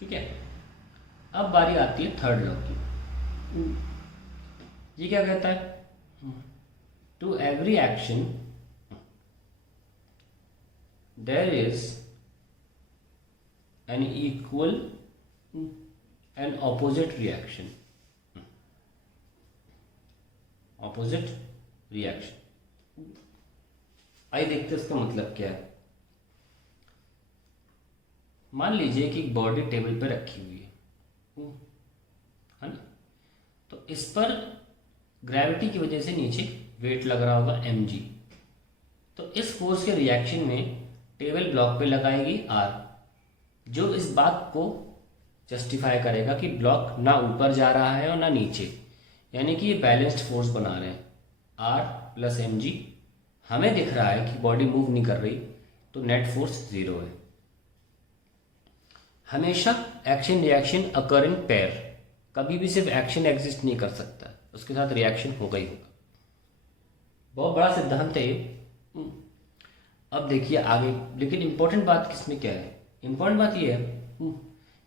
ठीक है। अब बारी आती है थर्ड लॉ की। ये क्या कहता है, to every action there is an equal and opposite reaction. Opposite reaction, आइए देखते हैं इसका मतलब क्या है। मान लीजिए कि एक बॉडी टेबल पे रखी हुई है ना, तो इस पर ग्रेविटी की वजह से नीचे वेट लग रहा होगा mg। तो इस फोर्स के रिएक्शन में टेबल ब्लॉक पे लगाएगी r, जो इस बात को जस्टिफाई करेगा कि ब्लॉक ना ऊपर जा रहा है और ना नीचे, यानी कि ये बैलेंस्ड फोर्स बना रहे हैं r प्लस mg। हमें दिख रहा है कि बॉडी मूव नहीं कर रही, तो नेट फोर्स 0 है। हमेशा action reaction occur in pair, कभी भी सिर्फ एक्शन एग्जिस्ट नहीं कर सकता, उसके साथ रिएक्शन होगा ही होगा। बहुत बड़ा सिद्धांत है ये। अब देखिए आगे, लेकिन इंपॉर्टेंट बात किसमें क्या है, इंपॉर्टेंट बात ये है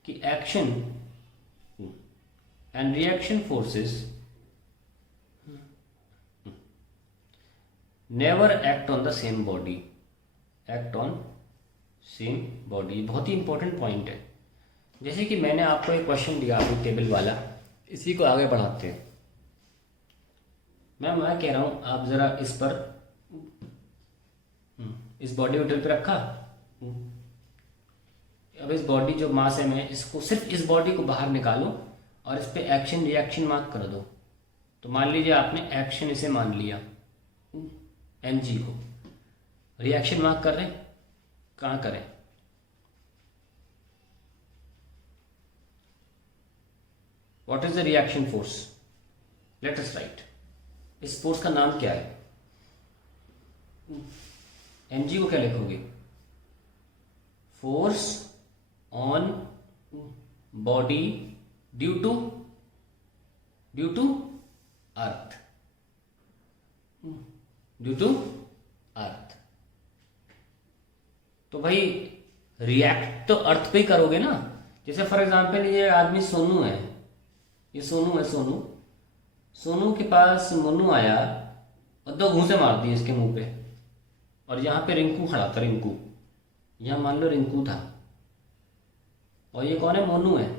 कि action and reaction forces never act on the same body, act on same body. बहुत ही इंपॉर्टेंट पॉइंट है। जैसे कि मैंने आपको एक क्वेश्चन दिया अभी टेबल वाला, इसी को आगे बढ़ाते हैं। मैं कह रहा हूं आप जरा इस पर इस बॉडी को टेबल पे रखा। अब इस बॉडी जो मास है, मैं इसको सिर्फ इस बॉडी को बाहर निकालूं और इस पे एक्शन रिएक्शन मार्क कर दो। तो मान लीजिए आपने एक्शन इसे मान लिया mg को, रिएक्शन मार्क कर रहे हैं, कहाँ करें, what is the reaction force, let us write. इस फोर्स का नाम क्या है, mg को क्या लिखोगे, force on body due to earth, due to earth. तो भाई रिएक्ट तो अर्थ पे ही करोगे ना। जैसे फॉर एग्जांपल ये आदमी सोनू है, ये सोनू है, सोनू के पास मोनू आया और 2 घूंसे मार दिए इसके मुंह पे, और यहाँ पे रिंकू खड़ा था, रिंकू यहाँ मान लो रिंकू था, और ये कौन है, मोनू है।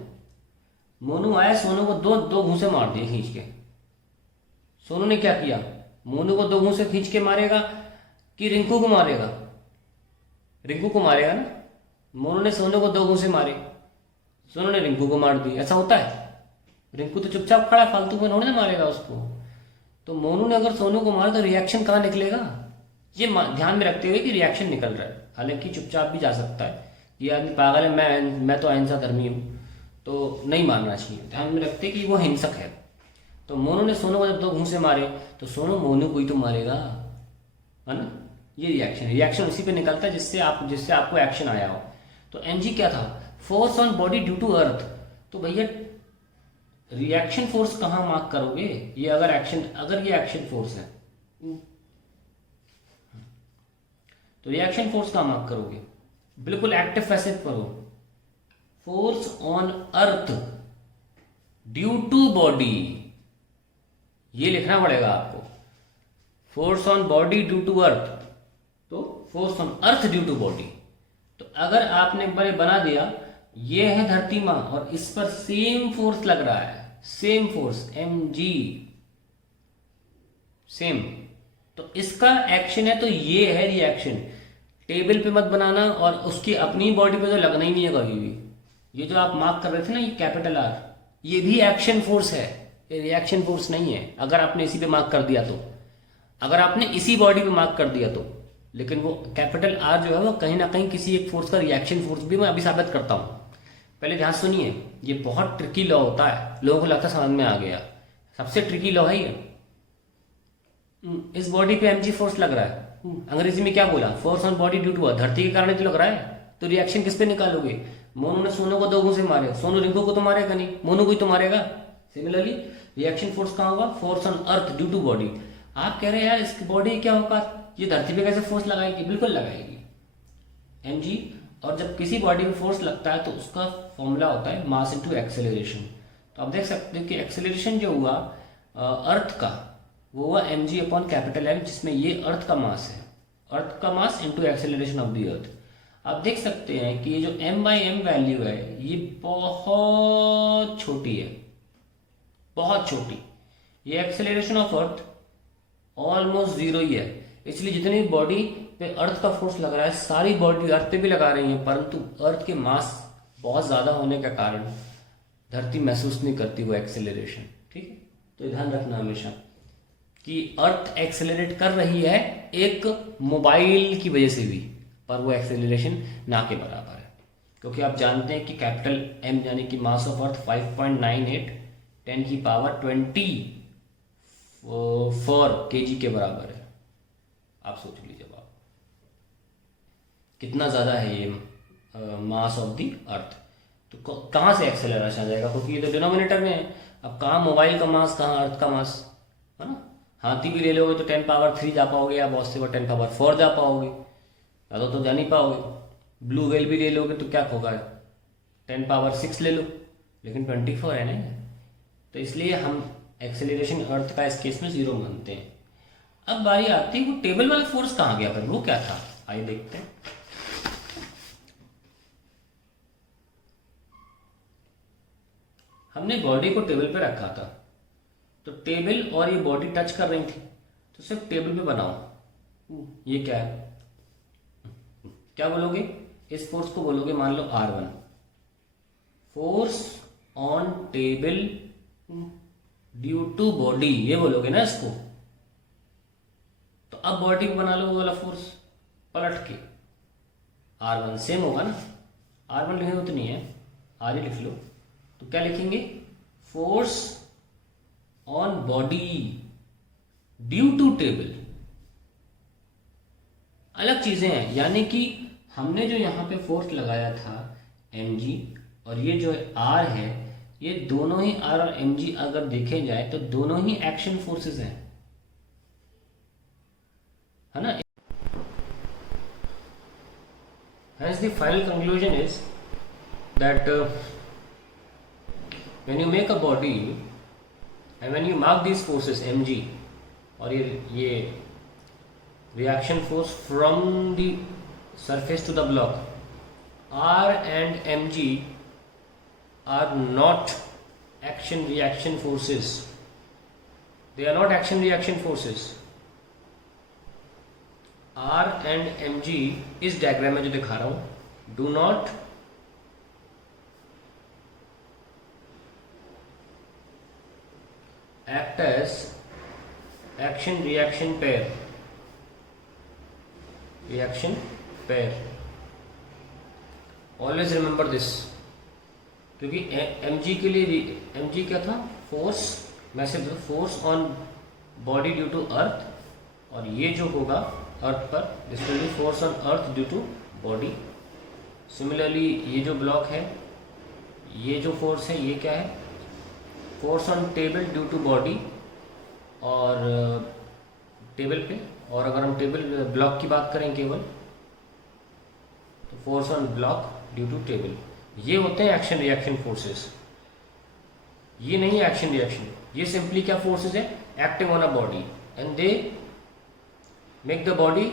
मोनू आया, सोनू को दो घूंसे मार दिए खींच के। सोनू ने क्या किया, मोनू को 2 घूंसे खींच के मारेगा कि रिंकू को मारेगा, रिंकू को मारेगा ना। मोनू ने सोनू को 2 घूंसे मारे, सोनू ने रिंकू को मार दी। ऐसा होता है, रिंकू तो चुपचाप खड़ा, फालतू में थोड़ी ना मारेगा उसको। तो मोनू ने अगर सोनू को मारा तो रिएक्शन कहाँ निकलेगा, ये ध्यान में रखते हुए कि रिएक्शन निकल रहा है। हालांकि चुपचाप भी जा सकता है, ये आदमी पागल है, मैं तो अहिंसा धर्मी हूँ, तो नहीं मारना चाहिए। ध्यान में रखते कि वो हिंसक है। तो मोनू ने सोनू को जब 2 घूंसे मारे तो सोनू मोनू को ही तो मारेगा, है ना। ये रिएक्शन उसी पे निकलता है जिससे आपको एक्शन आया हो। तो mg क्या था, force on body due to earth. तो भैया रिएक्शन फोर्स कहाँ मार्क करोगे, ये अगर ये एक्शन फोर्स है तो रिएक्शन फोर्स कहाँ मार्क करोगे, बिल्कुल एक्टिव पैसिव करो, force on earth due to body, ये लिखना पड़ेगा आपको। Force on body due to earth, तो force on earth due to body. तो अगर आपने एक बार बना दिया, ये है धरती माँ और इस पर सेम फोर्स लग रहा है, सेम फोर्स mg, सेम, तो इसका एक्शन है, तो ये है रिएक्शन। टेबल पे मत बनाना, और उसकी अपनी बॉडी पे तो लगना ही नहीं है कभी भी। ये जो आप मार्क कर रहे थे ना, ये कैपिटल R, ये भी एक्शन फोर्स है, ये रिएक्शन फोर्स नहीं है। अगर आपने इसी पे मार्क कर दिया तो, अगर आपने इसी बॉडी पे मार्क कर दिया तो, लेकिन वो कैपिटल R जो है वो कहीं ना कहीं किसी एक फोर्स का रिएक्शन फोर्स भी मैं अभी साबित करता हूँ। पहले ध्यान सुनिए, ये बहुत ट्रिकी लॉ होता है, लोगों को लगता है समझ में आ गया। सबसे ट्रिकी लॉ है ये। इस बॉडी पे mg फोर्स लग रहा है, अंग्रेजी में क्या बोला, force on body due to, धरती के कारण तो लग रहा है। तो रिएक्शन किस पे निकालोगे, मोनू ने सोनू को 2 घूंसे मारे, सोनू रिंकू को तो मारेगा नहीं, मोनू को ही तो मारेगा। सिमिलरली रिएक्शन फोर्स कहाँ होगा, force on earth due to body. आप कह रहे हैं यार इसकी बॉडी क्या होगा, ये धरती पे कैसे फोर्स लगाएगी, बिल्कुल लगाएगी। mg और जब किसी बॉडी में फोर्स लगता है तो उसका फॉर्मूला होता है मास इनटू एक्सेलरेशन। तो आप देख सकते हो कि एक्सेलरेशन जो हुआ अर्थ का, वो हुआ mg अपॉन कैपिटल M, जिसमें ये अर्थ का मास है, अर्थ का mass into acceleration of the earth. आप देख सकते हैं कि ये जो m/m वैल्यू है ये बहुत छोटी है, बहुत छोटी। ये acceleration of earth almost zero ही है, इसलिए जितनी भी बॉडी पे अर्थ का फोर्स लग रहा है सारी बॉडी अर्थ पे भी लगा रही है, परंतु अर्थ के मास बहुत ज़्यादा होने के कारण धरती महसूस नहीं करती वो एक्सेलरेशन। ठीक है, तो ध्यान रखना हमेशा कि अर्थ एक्सेलरेट कर रही है एक मोबाइल की वजह से भी, पर वो एक्सेलरेशन ना के बराबर है, क्योंकि आप जानते हैं कि कैपिटल M यानी कि मास ऑफ अर्थ 5.98 10⁴ kg के बराबर है। आप सोच लीजिए आप कितना ज़्यादा है ये मास ऑफ द अर्थ। तो कहाँ से एक्सेलरेशन आ जाएगा, क्योंकि ये तो डिनोमिनेटर में है। अब कहाँ मोबाइल का मास, कहाँ अर्थ का मास, है ना। हाथी भी ले लोगे तो 10⁻³ जा पाओगे, या बहुत से 10⁻4 जा पाओगे, ज़्यादा तो जा नहीं पाओगे। ब्लू व्हेल भी ले लोगे तो क्या होगा, 10⁻6 ले लो, लेकिन 24 है ना। तो इसलिए हम एक्सेलरेशन अर्थ का इस केस में 0 मानते हैं। अब बारी आती है वो टेबल वाला फोर्स कहाँ गया, फिर वो क्या था, आइए देखते हैं। हमने बॉडी को टेबल पे रखा था, तो टेबल और ये बॉडी टच कर रही थी, तो सिर्फ टेबल पे बनाओ। ये क्या है, क्या बोलोगे, इस फोर्स को बोलोगे मान लो R1, force on table due to body, ये बोलोगे ना इसको। तो अब बॉडी को बना लो वो वाला फोर्स पलट के, R1 सेम होगा ना, R1 लिखने तो नहीं है, R ही लिख लो। तो क्या लिखेंगे, force on body due to table. अलग चीजें हैं, यानी कि हमने जो यहां पे फोर्स लगाया था mg, और ये जो R है, ये दोनों ही R और mg अगर देखे जाए तो दोनों ही एक्शन फोर्सेस हैं, है ना। Hence the final conclusion is that when you make a body and when you mark these forces mg और ये reaction force from the surface to the block, R and mg are not action reaction forces, they are not action reaction forces। R and mg इस diagram में जो दिखा रहा हूं, do not act as action reaction pair, reaction pair, always remember this। क्योंकि mg के लिए mg क्या था, फोर्स, मैं सिर्फ force on body due to earth, और ये जो होगा अर्थ पर, this will be force on earth due to body. Similarly ये जो ब्लॉक है, ये जो फोर्स है, ये क्या है, force on table due to body और टेबल पे। और अगर हम टेबल ब्लॉक की बात करें केवल, तो force on block due to table. ये होते हैं एक्शन रिएक्शन फोर्सेस, ये नहीं है एक्शन रिएक्शन, ये सिंपली क्या फोर्सेस है, acting on a body and they make the body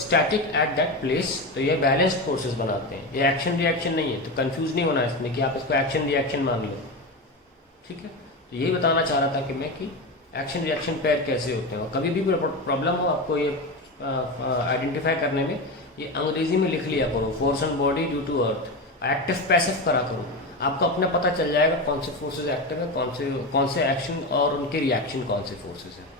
static at that place. तो ये बैलेंस्ड फोर्सेस बनाते हैं, ये एक्शन रिएक्शन नहीं है। तो कंफ्यूज नहीं होना इसमें कि आप इसको एक्शन रिएक्शन मान लो, ठीक है। तो यही बताना चाह रहा था कि मैं कि एक्शन रिएक्शन पेयर कैसे होते हैं। और कभी भी प्रॉब्लम हो आपको ये आइडेंटिफाई करने में, ये अंग्रेजी में लिख लिया करो, force on body due to earth, active passive करा करो, आपको अपना पता चल जाएगा कौन से फोर्सेस एक्टिव है, कौन से एक्शन और उनके रिएक्शन कौन से फोर्सेस है।